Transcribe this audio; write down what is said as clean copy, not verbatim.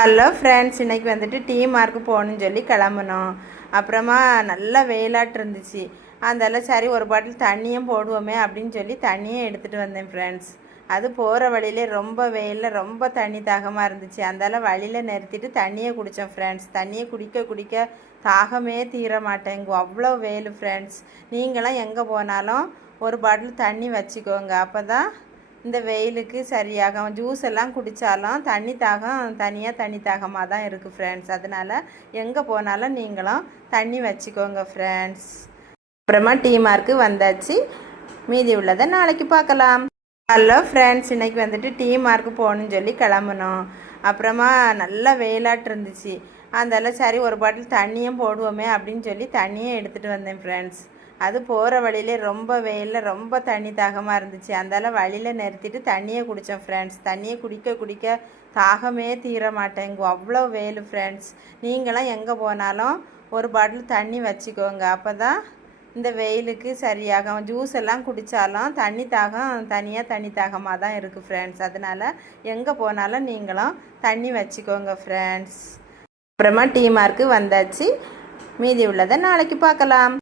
Hello friends, இன்றைக்கி வந்துட்டு tea mark போகணுன்னு சொல்லி கிளம்புனோம். அப்புறமா நல்லா வெயிலாட்டு இருந்துச்சு. அதெல்லாம் சரி ஒரு பாட்டில் தண்ணியும் போடுவோமே அப்படின்னு சொல்லி தண்ணியும் எடுத்துகிட்டு வந்தேன் ஃப்ரெண்ட்ஸ். அது போகிற வழியிலே ரொம்ப வெயிலில் ரொம்ப தண்ணி தாகமாக இருந்துச்சு. அதெல்லாம் வழியில் நிறுத்திட்டு தண்ணியை குடித்தோம் ஃப்ரெண்ட்ஸ். தண்ணியை குடிக்க குடிக்க தாகமே தீர மாட்டேங்குவோம், அவ்வளோ வெயில் ஃப்ரெண்ட்ஸ். நீங்களாம் எங்கே போனாலும் ஒரு பாட்டில் தண்ணி வச்சுக்கோங்க, அப்போ தான் இந்த வெயிலுக்கு சரியாகும். ஜூஸ் எல்லாம் குடித்தாலும் தண்ணி தாகம் தனி தாகமாக தான் இருக்குது ஃப்ரெண்ட்ஸ். அதனால் எங்கே போனாலும் நீங்களும் தண்ணி வச்சுக்கோங்க ஃப்ரெண்ட்ஸ். அப்புறமா டீ மார்க்கு வந்தாச்சு, மீதி உள்ளதை நாளைக்கு பார்க்கலாம். ஹலோ ஃப்ரெண்ட்ஸ், இன்றைக்கி வந்துட்டு டீ மார்க்கு போகணுன்னு சொல்லி கிளம்புனோம். அப்புறமா நல்லா வெயிலாட்டு இருந்துச்சு. அதெல்லாம் சரி ஒரு பாட்டில் தண்ணியும் போடுவோமே அப்படின்னு சொல்லி தண்ணியும் எடுத்துகிட்டு வந்தேன் ஃப்ரெண்ட்ஸ். அது போகிற வழியிலே ரொம்ப வெயிலில் ரொம்ப தண்ணி தாகமாக இருந்துச்சு. அதெல்லாம் வழியில் நிறுத்திட்டு தண்ணியை குடித்தோம் ஃப்ரெண்ட்ஸ். தண்ணியை குடிக்க குடிக்க தாகமே தீர மாட்டேங்குவோம், அவ்வளோ வெயில் ஃப்ரெண்ட்ஸ். நீங்களாம் எங்கே போனாலும் ஒரு பாட்டில் தண்ணி வச்சுக்கோங்க, அப்போ தான் இந்த வெயிலுக்கு சரியாகும். ஜூஸ் எல்லாம் குடித்தாலும் தண்ணி தாகம் தனி தாகமாக தான் இருக்குது ஃப்ரெண்ட்ஸ். அதனால் எங்கே போனாலும் நீங்களும் தண்ணி வச்சுக்கோங்க ஃப்ரெண்ட்ஸ். அப்புறமா டீ மார்க்கு வந்தாச்சு, மீதி உள்ளதை நாளைக்கு பார்க்கலாம்.